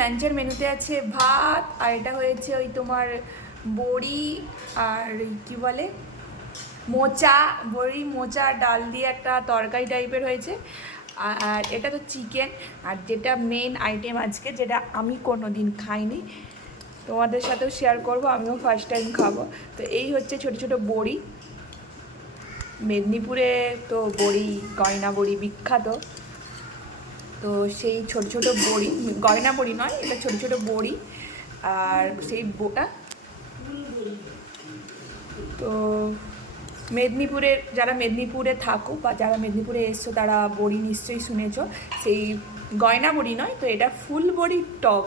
লাঞ্চের মেনুতে আছে ভাত, আর এটা হয়েছে ওই তোমার বড়ি আর কি বলে মোচা, বড়ি মোচা ডাল দিয়ে একটা তরকারি টাইপের হয়েছে। আর এটা তো চিকেন। আর যেটা মেন আইটেম আজকে, যেটা আমি কোনো দিন খাইনি, তোমাদের সাথেও শেয়ার করব, আমিও ফার্স্ট টাইম খাবো। তো এই হচ্ছে ছোট ছোট বড়ি। মেদিনীপুরে তো বড়ি, গয়না বড়ি বিখ্যাত। তো সেই ছোট ছোট বড়ি, গয়না বড়ি নয়, এটা ছোট ছোট বড়ি। আর সেই তো মেদিনীপুরের, যারা মেদিনীপুরে থাকো বা যারা মেদিনীপুরে এসছো তারা বড়ি নিশ্চয়ই শুনেছো। সেই গয়না বড়ি নয় তো, এটা ফুল বড়ির টক।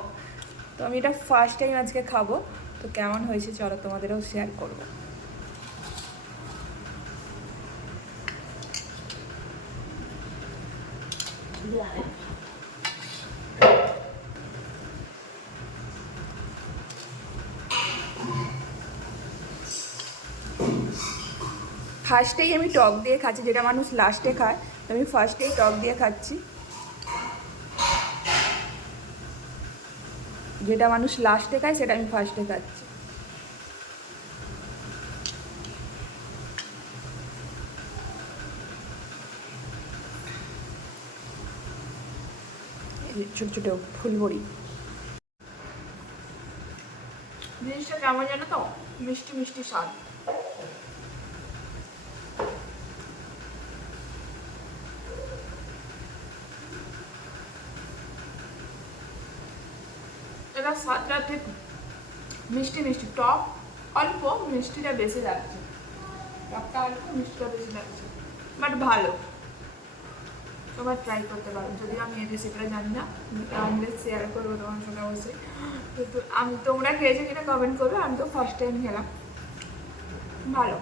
তো আমি এটা ফার্স্ট টাইম আজকে খাবো। তো কেমন হয়েছে চলো তোমাদেরও শেয়ার করবো। ফার্স্টেই আমি টক দিয়ে খাচ্ছি, যেটা মানুষ লাস্টে খায়, তো আমি ফার্স্টেই টক দিয়ে খাচ্ছি। যেটা মানুষ লাস্টে খায় সেটা আমি ফার্স্টে খাচ্ছি। ছোট ছোট ফুলবড়ি। জিনিসটা কেমন জানো তো, মিষ্টি মিষ্টি স্বাদ। এটা স্বাদটা ঠিক মিষ্টি মিষ্টি, টক অল্প, মিষ্টিটা বেশি লাগছে। টকটা অল্প, মিষ্টিটা বেশি লাগছে, বাট ভালো। তোমার ট্রাই করতে পারো, যদিও আমি এই রেসিপিটা জানি না, আমি শেয়ার করবো তোমার সঙ্গে অবশ্যই। কিন্তু আমি, তোমরা খেয়েছো কিনা কমেন্ট করবে, আমি তো ফার্স্ট টাইম খেলাম, ভালো।